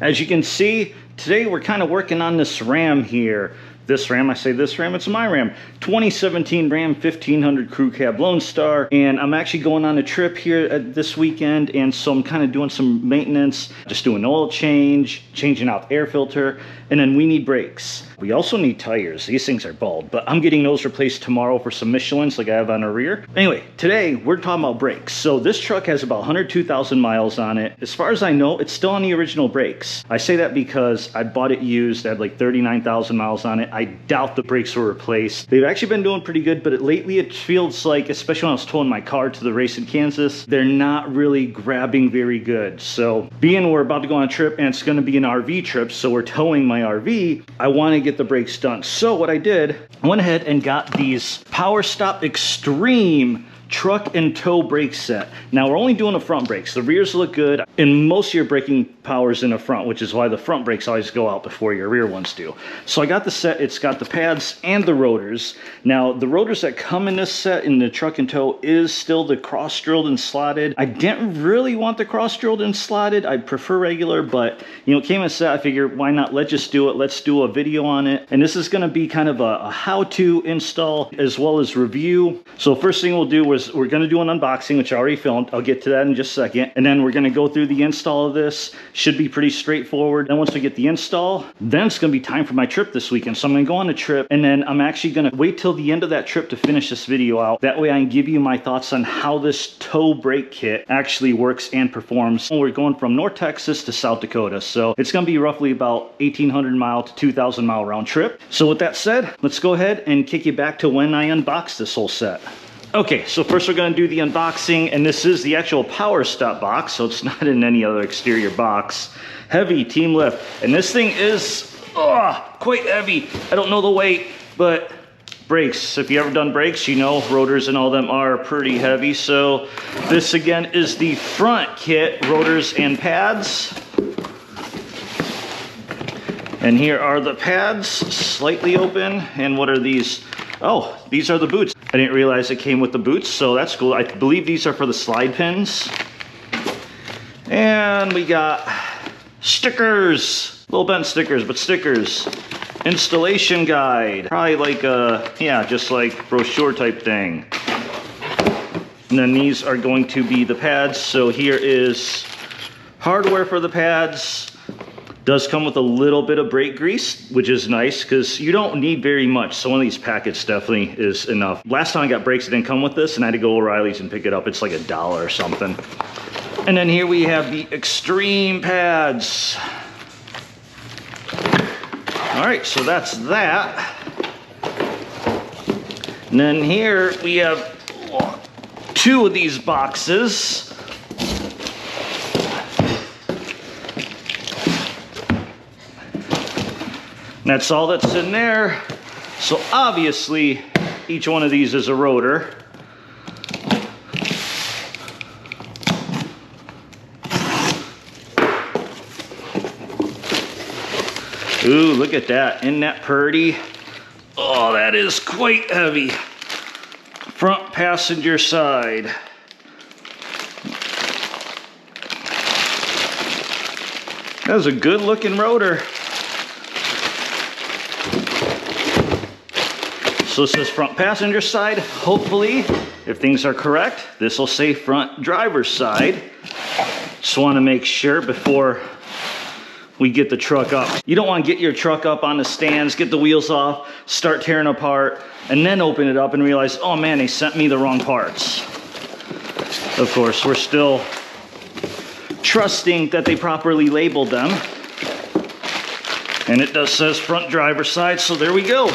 As you can see, today we're kind of working on this Ram here. This Ram, I say this Ram, it's my Ram. 2017 Ram 1500 Crew Cab Lone Star. And I'm actually going on a trip here this weekend. And so I'm kind of doing some maintenance, just doing oil change, changing out the air filter. And then we need brakes. We also need tires. These things are bald, but I'm getting those replaced tomorrow for some Michelins like I have on the rear. Anyway, today we're talking about brakes. So this truck has about 102,000 miles on it. As far as I know, it's still on the original brakes. I say that because I bought it used. It had like 39,000 miles on it. I doubt the brakes were replaced. They've actually been doing pretty good, but lately it feels like, especially when I was towing my car to the race in Kansas, they're not really grabbing very good. So being we're about to go on a trip and it's going to be an RV trip, so we're towing my RV, I want to get the brakes done. So what I did, I went ahead and got these PowerStop Extreme truck and tow brake set. Now we're only doing the front brakes. The rears look good, and most of your braking power is in the front, which is why the front brakes always go out before your rear ones do. So I got the set. It's got the pads and the rotors. Now the rotors that come in this set in the truck and tow is still the cross drilled and slotted. I didn't really want the cross drilled and slotted. I prefer regular, but you know, it came in a set. I figured why not, let's just do it. Let's do a video on it. And this is going to be kind of a how-to install as well as review. So first thing we'll do is we're going to do an unboxing, which I already filmed. I'll get to that in just a second. And then we're going to go through the install of this. Should be pretty straightforward. Then once we get the install, then it's going to be time for my trip this weekend. So I'm going to go on a trip, and then I'm actually going to wait till the end of that trip to finish this video out. That way I can give you my thoughts on how this tow brake kit actually works and performs. We're going from North Texas to South Dakota. So it's going to be roughly about 1,800 mile to 2,000 mile round trip. So with that said, let's go ahead and kick you back to when I unboxed this whole set. Okay, so first we're going to do the unboxing, and this is the actual PowerStop box, so it's not in any other exterior box. Heavy team lift, and this thing is quite heavy. I don't know the weight, but brakes. If you ever done brakes, you know rotors and all them are pretty heavy. So this again is the front kit, rotors and pads. And here are the pads, slightly open. And what are these? Oh, these are the boots. I didn't realize it came with the boots, so that's cool. I believe these are for the slide pins. And we got stickers, little bent stickers, but stickers. Installation guide, probably like a, yeah, just like brochure type thing. And then these are going to be the pads. So here is hardware for the pads. Does come with a little bit of brake grease, which is nice because you don't need very much. So one of these packets definitely is enough. Last time I got brakes, it didn't come with this, and I had to go to O'Reilly's and pick it up. It's like $1 or something. And then here we have the Extreme pads. All right, so that's that. And then here we have 2 of these boxes. That's all that's in there. So obviously, each one of these is a rotor. Ooh, look at that. Isn't that pretty? Oh, that is quite heavy. Front passenger side. That was a good looking rotor. So this is front passenger side. Hopefully, if things are correct, this will say front driver's side. Just want to make sure before we get the truck up. You don't want to get your truck up on the stands, get the wheels off, start tearing apart, and then open it up and realize, oh man, they sent me the wrong parts. Of course, we're still trusting that they properly labeled them. And it does says front driver's side, so there we go.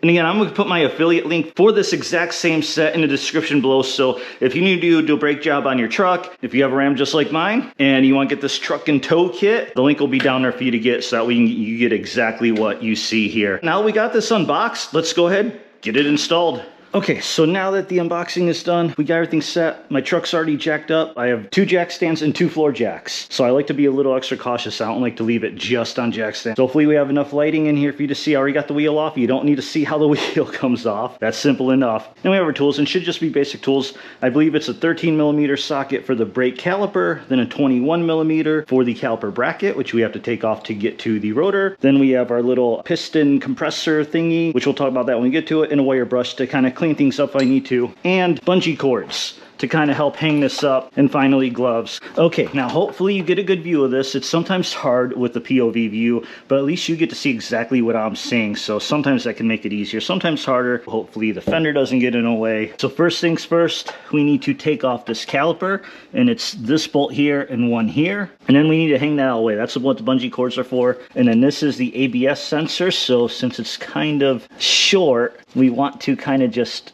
And again, I'm going to put my affiliate link for this exact same set in the description below. So if you need to do a brake job on your truck, if you have a Ram just like mine, and you want to get this truck and tow kit, the link will be down there for you to get, so that way you get exactly what you see here. Now we got this unboxed, let's go ahead, get it installed. Okay, so now that the unboxing is done, we got everything set. My truck's already jacked up. I have 2 jack stands and 2 floor jacks. So I like to be a little extra cautious. I don't like to leave it just on jack stands. So hopefully we have enough lighting in here for you to see. I already got the wheel off. You don't need to see how the wheel comes off. That's simple enough. Then we have our tools, and should just be basic tools. I believe it's a 13mm socket for the brake caliper, then a 21mm for the caliper bracket, which we have to take off to get to the rotor. Then we have our little piston compressor thingy, which we'll talk about that when we get to it, and a wire brush to kind of clean things up if I need to, and bungee cords to kind of help hang this up, and finally gloves. Okay, now hopefully you get a good view of this. It's sometimes hard with the POV view, but at least you get to see exactly what I'm seeing. So sometimes that can make it easier, sometimes harder. Hopefully the fender doesn't get in the way. So first things first, we need to take off this caliper, and it's this bolt here and one here. And then we need to hang that all the way. That's what the bungee cords are for. And then this is the ABS sensor. So since it's kind of short, we want to kind of just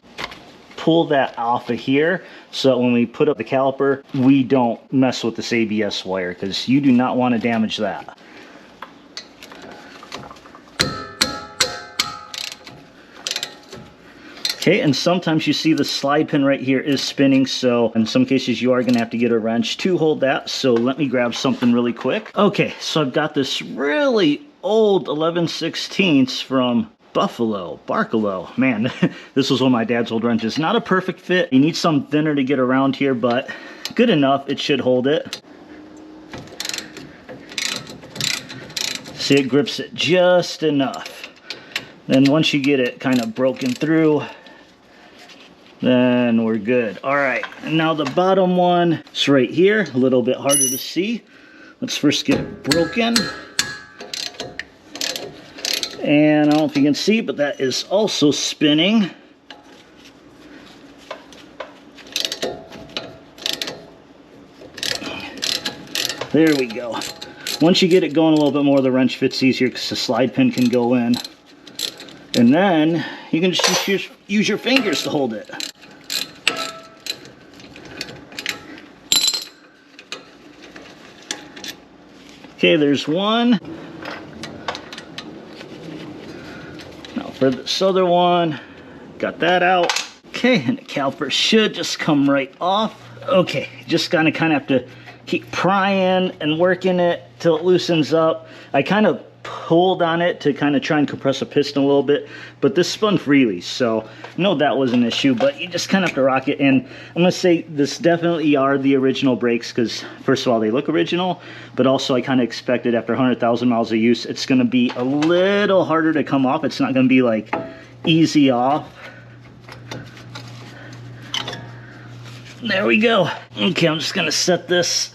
pull that off of here so that when we put up the caliper, we don't mess with this ABS wire, because you do not want to damage that. Okay, and sometimes you see the slide pin right here is spinning, so in some cases you are going to have to get a wrench to hold that. So let me grab something really quick. Okay, so I've got this really old 11/16 from Barcelo. Man, this was one of my dad's old wrenches. Not a perfect fit. You need some thinner to get around here, but good enough. It should hold it. See, it grips it just enough. Then once you get it kind of broken through, then we're good. All right, and now the bottom one is right here. A little bit harder to see. Let's first get it broken. And I don't know if you can see, but that is also spinning. There we go. Once you get it going a little bit more, the wrench fits easier because the slide pin can go in. And then you can just use your fingers to hold it. Okay, there's one. For this other one, got that out. Okay, and the caliper should just come right off. Okay, just kind of have to keep prying and working it till it loosens up. I kind of pulled on it to kind of try and compress a piston a little bit, but this spun freely, so no, that was an issue, but you just kind of have to rock it. And I'm gonna say this definitely are the original brakes, because first of all, they look original, but also I kind of expected after 100,000 miles of use, it's gonna be a little harder to come off. It's not gonna be like easy off. There we go. Okay, I'm just gonna set this.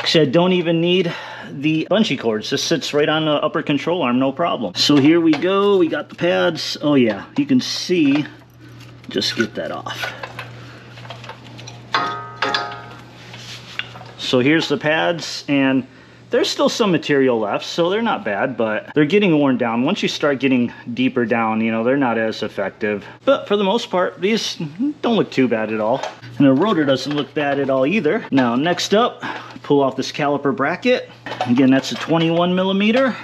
Actually, I don't even need the bungee cords. This sits right on the upper control arm, no problem. So here we go. We got the pads. Oh yeah, you can see. Just get that off. So here's the pads, and there's still some material left, so they're not bad, but they're getting worn down. Once you start getting deeper down, you know, they're not as effective. But for the most part, these don't look too bad at all. And the rotor doesn't look bad at all either. Now, next up, pull off this caliper bracket. Again, that's a 21mm.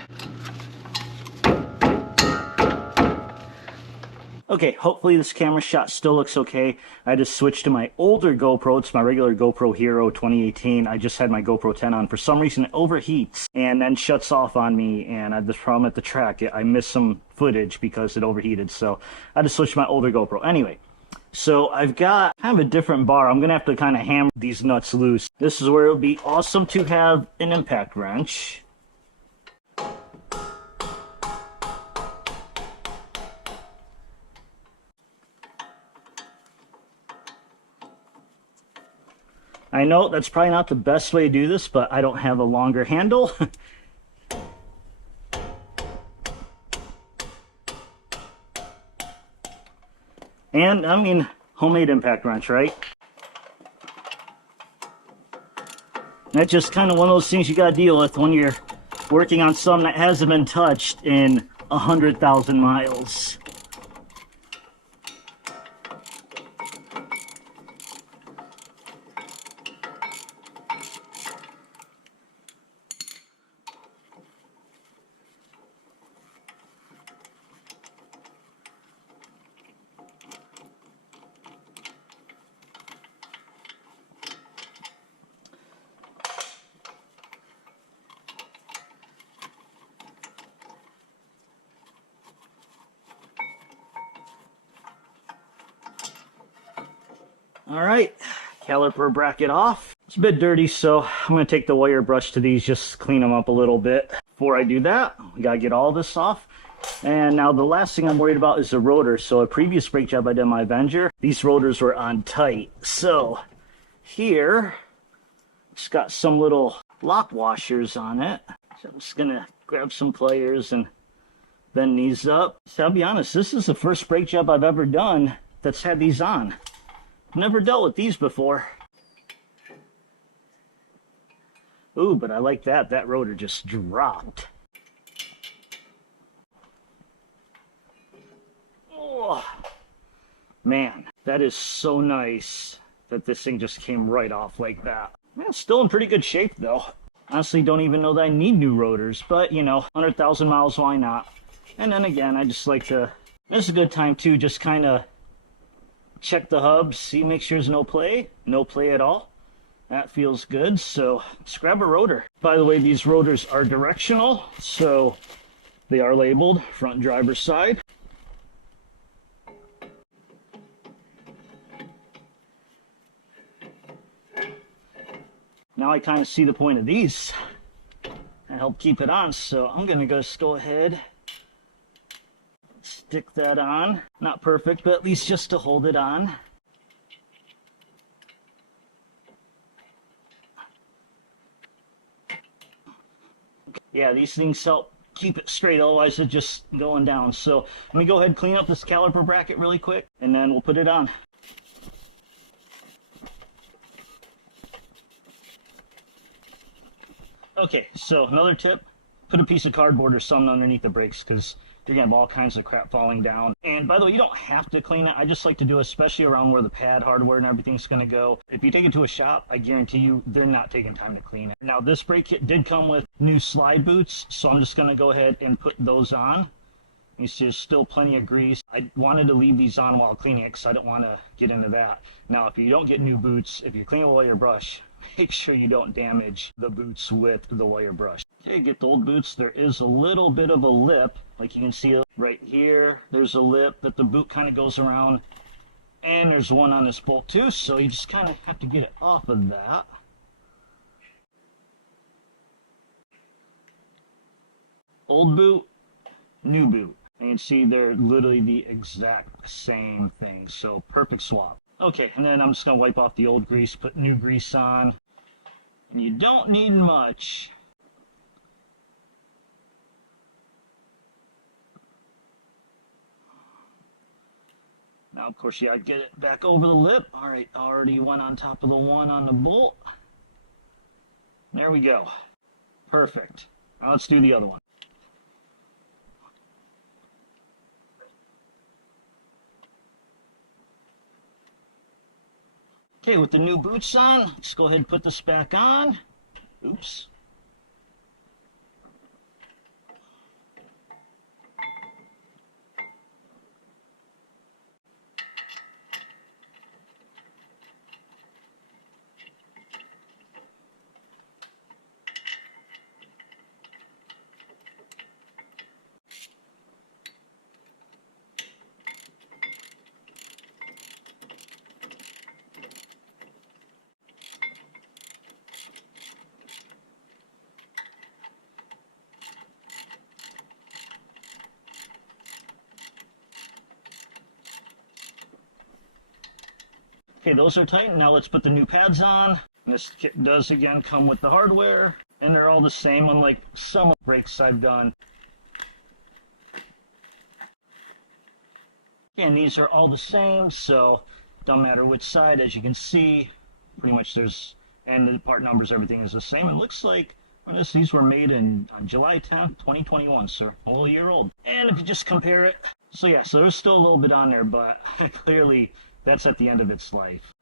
Okay, hopefully this camera shot still looks okay. I just switched to my older GoPro. It's my regular GoPro Hero 2018. I just had my GoPro 10 on. For some reason, it overheats and then shuts off on me, and I had this problem at the track. I missed some footage because it overheated, so I just switched to my older GoPro. Anyway, so I've got kind of a different bar. I'm going to have to kind of hammer these nuts loose. This is where it would be awesome to have an impact wrench. I know that's probably not the best way to do this, but I don't have a longer handle. And, I mean, homemade impact wrench, right? That's just kind of one of those things you got to deal with when you're working on something that hasn't been touched in 100,000 miles. All right, caliper bracket off. It's a bit dirty, so I'm gonna take the wire brush to these, just clean them up a little bit. Before I do that, we gotta get all this off. And now the last thing I'm worried about is the rotor. So a previous brake job I did on my Avenger, these rotors were on tight. So here, it's got some little lock washers on it. So I'm just gonna grab some pliers and bend these up. So I'll be honest, this is the first brake job I've ever done that's had these on. Never dealt with these before. Ooh, but I like that. That rotor just dropped. Oh, man, that is so nice that this thing just came right off like that. Man, still in pretty good shape though. Honestly, don't even know that I need new rotors, but you know, 100,000 miles, why not? And then again, I just like to, this is a good time too, just kind of check the hubs, see, make sure there's no play at all. That feels good, so let's grab a rotor. By the way, these rotors are directional, so they are labeled front driver's side. Now I kind of see the point of these. I help keep it on, so I'm gonna just go ahead, stick that on. Not perfect, but at least just to hold it on. Yeah, these things help keep it straight, otherwise it's just going down. So let me go ahead and clean up this caliper bracket really quick, and then we'll put it on. Okay, so another tip, put a piece of cardboard or something underneath the brakes, because you're gonna have all kinds of crap falling down. And by the way, you don't have to clean it. I just like to do it, especially around where the pad hardware and everything's gonna go. If you take it to a shop, I guarantee you they're not taking time to clean it. Now this brake kit did come with new slide boots, so I'm just gonna go ahead and put those on. You see there's still plenty of grease. I wanted to leave these on while cleaning it because I don't want to get into that. Now if you don't get new boots, if you're cleaning a wire brush, make sure you don't damage the boots with the wire brush. Okay, get the old boots. There is a little bit of a lip, like you can see right here. There's a lip that the boot kind of goes around, and there's one on this bolt too, so you just kind of have to get it off of that. Old boot, new boot. And you can see they're literally the exact same thing, so perfect swap. Okay, and then I'm just gonna wipe off the old grease, put new grease on. And you don't need much. Now, of course, you gotta get it back over the lip. All right, already one on top of the one on the bolt. There we go. Perfect. Now let's do the other one. Okay, with the new boots on, let's go ahead and put this back on. Oops. Okay, those are tight. Now let's put the new pads on. This kit does again come with the hardware, and they're all the same, unlike some brakes I've done. And these are all the same, so don't matter which side. As you can see, pretty much there's, and the part numbers, everything is the same. It looks like these were made on July 10th, 2021, so a whole year old. And if you just compare it, so yeah, so there's still a little bit on there, but clearly that's at the end of its life.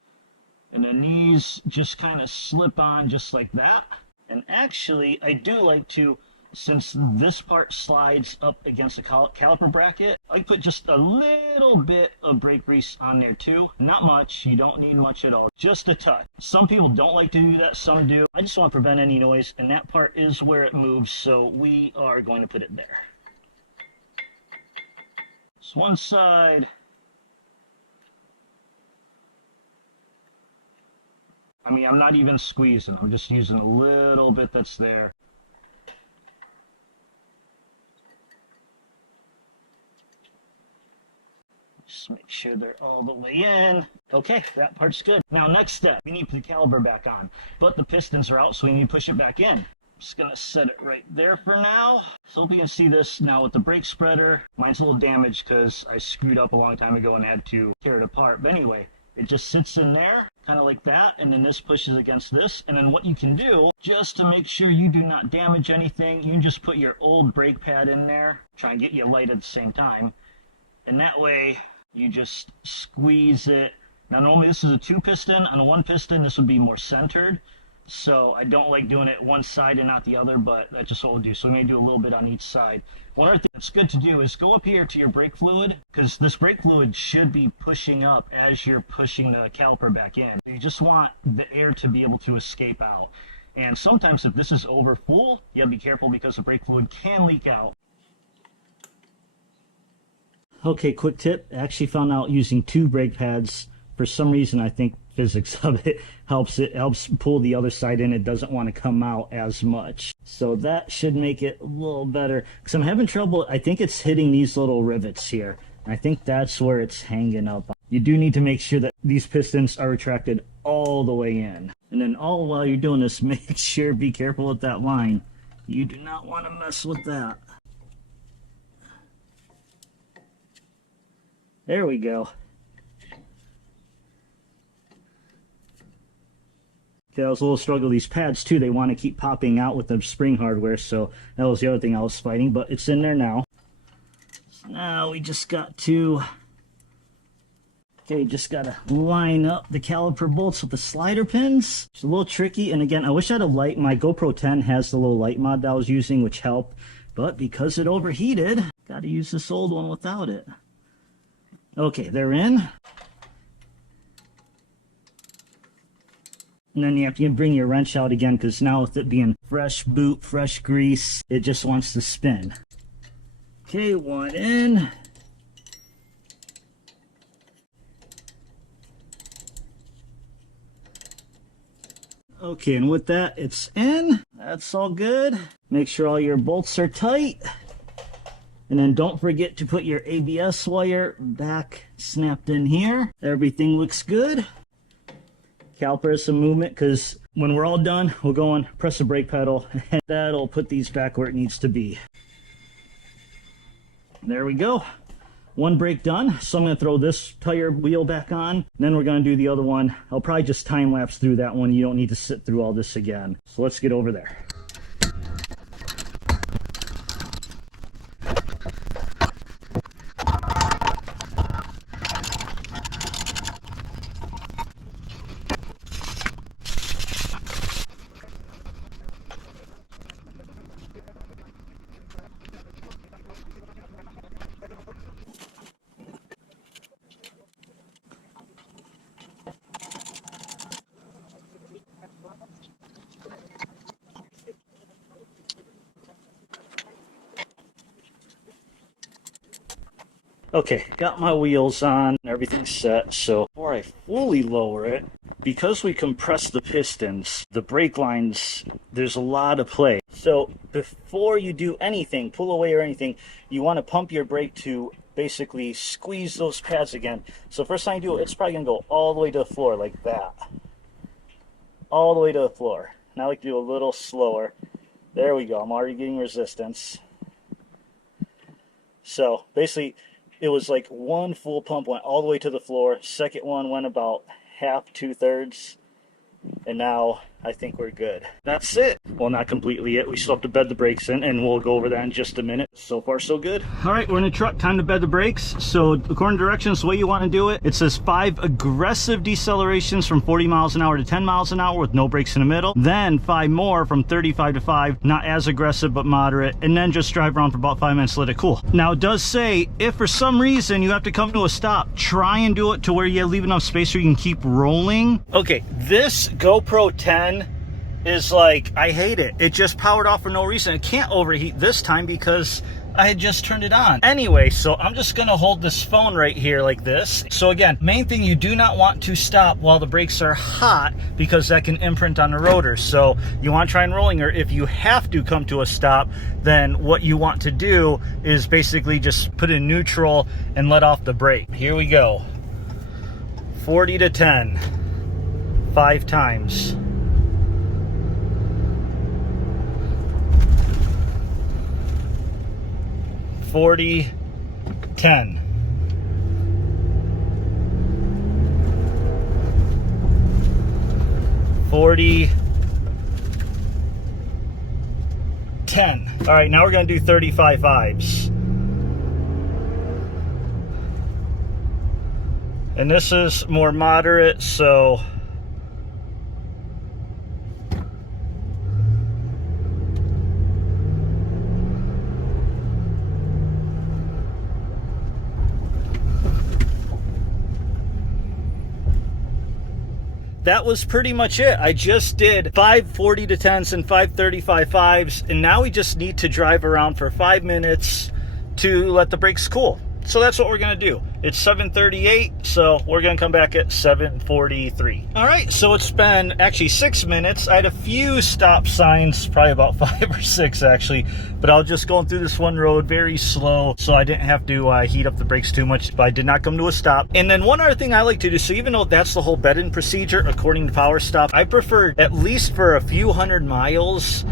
And then these just kind of slip on just like that. And actually, I do like to, since this part slides up against the caliper bracket, I put just a little bit of brake grease on there too. Not much, you don't need much at all, just a touch. Some people don't like to do that, some do. I just want to prevent any noise, and that part is where it moves, so we are going to put it there. So one side. I mean, I'm not even squeezing. I'm just using a little bit that's there. Just make sure they're all the way in. Okay, that part's good. Now, next step, we need to put the caliper back on. But the pistons are out, so we need to push it back in. Just gonna set it right there for now. So hope you can see this now with the brake spreader. Mine's a little damaged because I screwed up a long time ago and had to tear it apart. But anyway, it just sits in there, kind of like that, and then this pushes against this. And then what you can do, just to make sure you do not damage anything, you can just put your old brake pad in there, try and get you light at the same time. And that way, you just squeeze it. Now normally this is a 2-piston. On a 1-piston, this would be more centered. So I don't like doing it one side and not the other, but that's just what we'll do. So I'm going to do a little bit on each side. One other thing that's good to do is go up here to your brake fluid, because this brake fluid should be pushing up as you're pushing the caliper back in. You just want the air to be able to escape out. And sometimes if this is over full, you have to be careful because the brake fluid can leak out. Okay, quick tip. I actually found out using 2 brake pads, for some reason I think physics of it helps pull the other side in. It doesn't want to come out as much. So that should make it a little better. Because I'm having trouble, I think it's hitting these little rivets here. I think that's where it's hanging up. You do need to make sure that these pistons are retracted all the way in. And then all while you're doing this, make sure, be careful with that line. You do not want to mess with that. There we go. Okay, that was a little struggle. These pads too, they want to keep popping out with the spring hardware, so that was the other thing I was fighting, but it's in there now. So now we just got to, just got to line up the caliper bolts with the slider pins. It's a little tricky, and again, I wish I had a light. My GoPro 10 has the little light mod that I was using, which helped, but because it overheated, got to use this old one without it. Okay, they're in. And then you have to bring your wrench out again, because now with it being fresh boot, fresh grease, it just wants to spin. Okay, one in. Okay, and with that, it's in. That's all good. Make sure all your bolts are tight. And then don't forget to put your ABS wire back snapped in here. Everything looks good. Caliper has some movement, because when we're all done, we'll go and press the brake pedal, and that'll put these back where it needs to be. There we go. One brake done, so I'm going to throw this tire wheel back on, and then we're going to do the other one. I'll probably just time lapse through that one. You don't need to sit through all this again. So let's get over there. Okay, got my wheels on, everything's set, so before I fully lower it, because we compress the pistons, the brake lines, there's a lot of play. So before you do anything, pull away or anything, you want to pump your brake to basically squeeze those pads again. So first time you do it, it's probably going to go all the way to the floor like that. All the way to the floor. Now I like to do a little slower. There we go, I'm already getting resistance. So basically, it was like one full pump went all the way to the floor. Second one went about half, 2/3. And now I think we're good. That's it. Well, not completely yet. We still have to bed the brakes in, and we'll go over that in just a minute. So far, so good. All right, we're in the truck. Time to bed the brakes. So according to directions, the way you want to do it, it says 5 aggressive decelerations from 40 miles an hour to 10 miles an hour with no brakes in the middle. Then 5 more from 35 to 5, not as aggressive but moderate. And then just drive around for about 5 minutes, let it cool. Now it does say if for some reason you have to come to a stop, try and do it to where you leave enough space so you can keep rolling. Okay, this GoPro 10 is like, I hate it. It just powered off for no reason. It can't overheat this time because I had just turned it on. Anyway, so I'm just gonna hold this phone right here like this. So again, main thing, you do not want to stop while the brakes are hot because that can imprint on the rotor. So you want to try and rolling, or if you have to come to a stop, then what you want to do is basically just put in neutral and let off the brake. Here we go. 40 to 10. 5 times. 40, 10. $40, 10. All right, now we're gonna do 35 fives. And this is more moderate, so that was pretty much it. I just did 5 40 to 10s and 5 35 fives, and now we just need to drive around for 5 minutes to let the brakes cool. So that's what we're gonna do. It's 7:38, so we're gonna come back at 7:43. All right, so it's been actually 6 minutes. I had a few stop signs, probably about 5 or 6 actually, but I was just going through this one road very slow, so I didn't have to heat up the brakes too much, but I did not come to a stop. And then one other thing I like to do, so even though that's the whole bed-in procedure, according to PowerStop, I prefer, at least for a few hundred miles,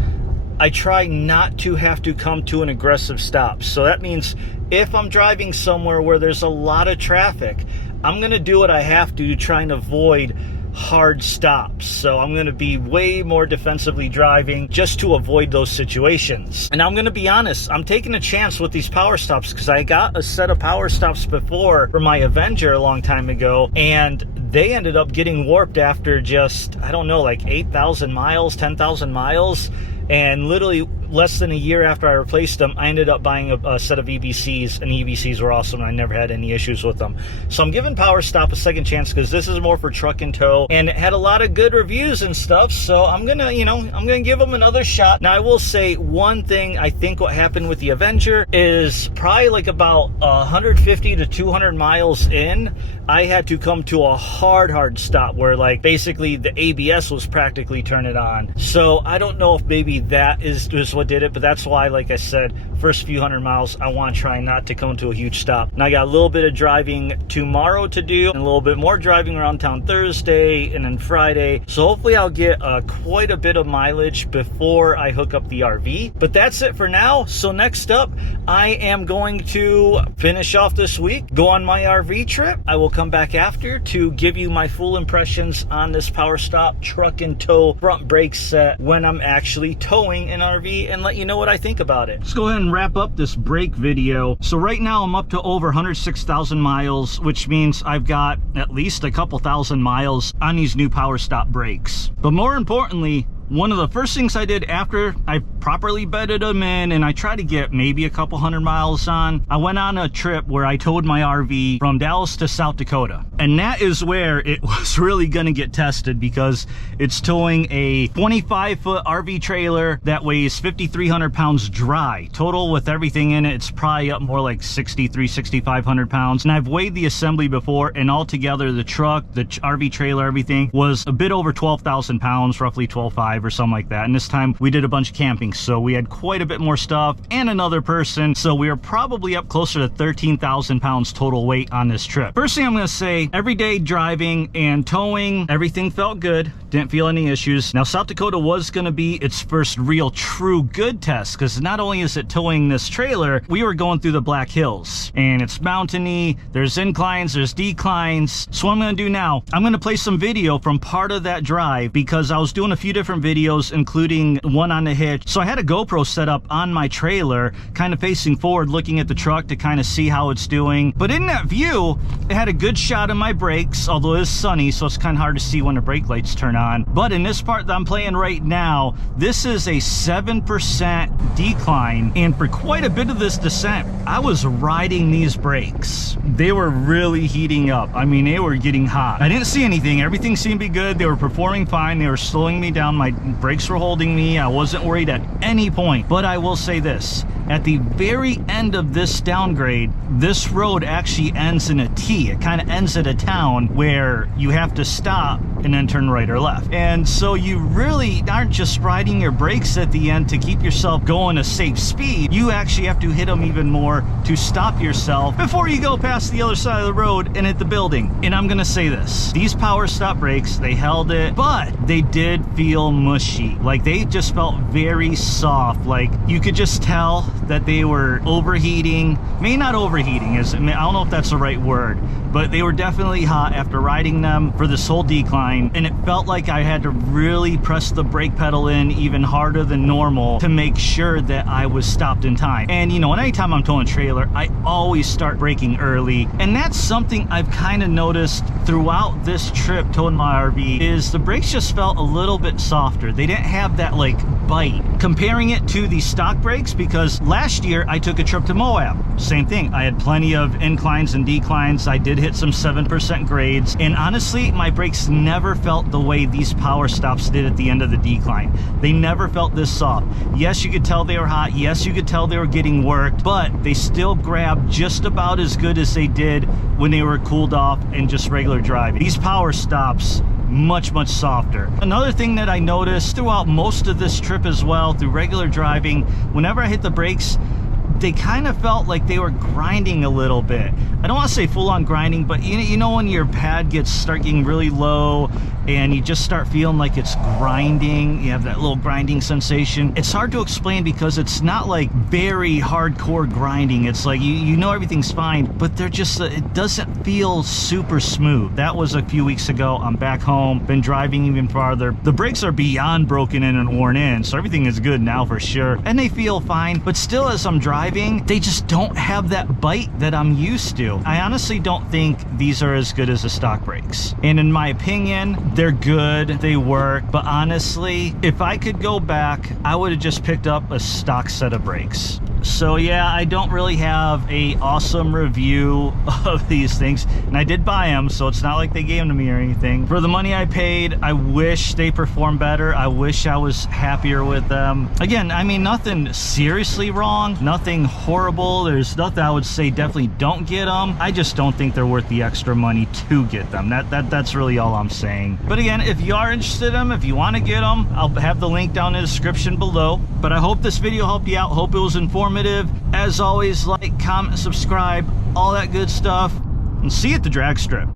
I try not to have to come to an aggressive stop. So that means if I'm driving somewhere where there's a lot of traffic, I'm gonna do what I have to try and avoid hard stops. So I'm gonna be way more defensively driving just to avoid those situations. And I'm gonna be honest, I'm taking a chance with these power stops because I got a set of power stops before for my Avenger a long time ago, and they ended up getting warped after just, I don't know, like 8,000 miles, 10,000 miles. And literally less than a year after I replaced them, I ended up buying a set of EBCs, and EBCs were awesome, and I never had any issues with them. So I'm giving PowerStop a second chance because this is more for truck and tow, and it had a lot of good reviews and stuff. So I'm gonna, I'm gonna give them another shot. Now I will say one thing. I think what happened with the Avenger is probably like about 150 to 200 miles in, I had to come to a hard stop where like basically the ABS was practically turning on. So I don't know if maybe that is what did it, but that's why, like I said, first few hundred miles, I want to try not to come to a huge stop. Now I got a little bit of driving tomorrow to do, and a little bit more driving around town Thursday and then Friday. So hopefully I'll get quite a bit of mileage before I hook up the RV. But that's it for now. So next up, I am going to finish off this week, go on my RV trip. I will come back after to give you my full impressions on this PowerStop truck and tow front brake set when I'm actually towing an RV, and let you know what I think about it. Let's go ahead and wrap up this brake video. So right now I'm up to over 106,000 miles, which means I've got at least a couple thousand miles on these new PowerStop brakes. But more importantly, one of the first things I did after I properly bedded them in and I tried to get maybe a couple hundred miles on, I went on a trip where I towed my RV from Dallas to South Dakota. And that is where it was really gonna get tested, because it's towing a 25-foot RV trailer that weighs 5,300 pounds dry. Total with everything in it, it's probably up more like 6,500 pounds. And I've weighed the assembly before, and altogether the truck, the RV trailer, everything was a bit over 12,000 pounds, roughly 12,500 or something like that. And this time we did a bunch of camping, so we had quite a bit more stuff and another person, so we were probably up closer to 13,000 pounds total weight on this trip. First thing I'm going to say, everyday driving and towing, everything felt good, didn't feel any issues. Now South Dakota was going to be its first real true good test, because not only is it towing this trailer, we were going through the Black Hills and it's mountainy, there's inclines, there's declines. So what I'm going to do now, I'm going to play some video from part of that drive, because I was doing a few different videos, including one on the hitch. So I had a GoPro set up on my trailer, kind of facing forward, looking at the truck to kind of see how it's doing. But in that view, it had a good shot of my brakes, although it's sunny, so it's kind of hard to see when the brake lights turn on. But in this part that I'm playing right now, this is a 7% decline, and for quite a bit of this descent, I was riding these brakes. They were really heating up. I mean, they were getting hot. I didn't see anything. Everything seemed to be good. They were performing fine. They were slowing me down. My brakes were holding me. I wasn't worried at any point. But I will say this, at the very end of this downgrade, this road actually ends in a T. It kind of ends at a town where you have to stop and then turn right or left. And so you really aren't just riding your brakes at the end to keep yourself going a safe speed. You actually have to hit them even more to stop yourself before you go past the other side of the road and hit the building. And I'm gonna say this, these PowerStop brakes, they held it, but they did feel mushy. Like they just felt very soft. Like you could just tell that they were overheating. Maybe not overheating, I don't know if that's the right word, but they were definitely hot after riding them for this whole decline. And it felt like I had to really press the brake pedal in even harder than normal to make sure that I was stopped in time. And you know, anytime I'm towing a trailer, I always start braking early. And that's something I've kind of noticed throughout this trip towing my RV, is the brakes just felt a little bit softer. They didn't have that like bite. Comparing it to the stock brakes, because last year I took a trip to Moab. Same thing. I had plenty of inclines and declines. I did hit some 7% grades. And honestly, my brakes never felt the way these PowerStops did at the end of the decline. They never felt this soft. Yes, you could tell they were hot. Yes, you could tell they were getting worked, but they still grabbed just about as good as they did when they were cooled off and just regular driving. These PowerStops, much softer. Another thing that I noticed throughout most of this trip as well, through regular driving, whenever I hit the brakes, they kind of felt like they were grinding a little bit. I don't want to say full-on grinding, but you know when your pad start getting really low and you just start feeling like it's grinding, you have that little grinding sensation. It's hard to explain because it's not like very hardcore grinding. It's like you know everything's fine, but they're just it doesn't feel super smooth. That was a few weeks ago. I'm back home, been driving even farther. The brakes are beyond broken in and worn in, so everything is good now for sure, and they feel fine. But still, as I'm driving, they just don't have that bite that I'm used to. I honestly don't think these are as good as the stock brakes, and in my opinion, they're good, they work, but honestly, if I could go back, I would have just picked up a stock set of brakes. So yeah, I don't really have a awesome review of these things, and I did buy them, so it's not like they gave them to me or anything. For the money I paid, I wish they performed better. I wish I was happier with them. Again, I mean, nothing seriously wrong, nothing horrible. There's nothing I would say definitely don't get them. I just don't think they're worth the extra money to get them. That's really all I'm saying. But again, if you are interested in them, if you want to get them, I'll have the link down in the description below. But I hope this video helped you out. Hope it was informative. As always, like, comment, subscribe, all that good stuff, and see you at the drag strip.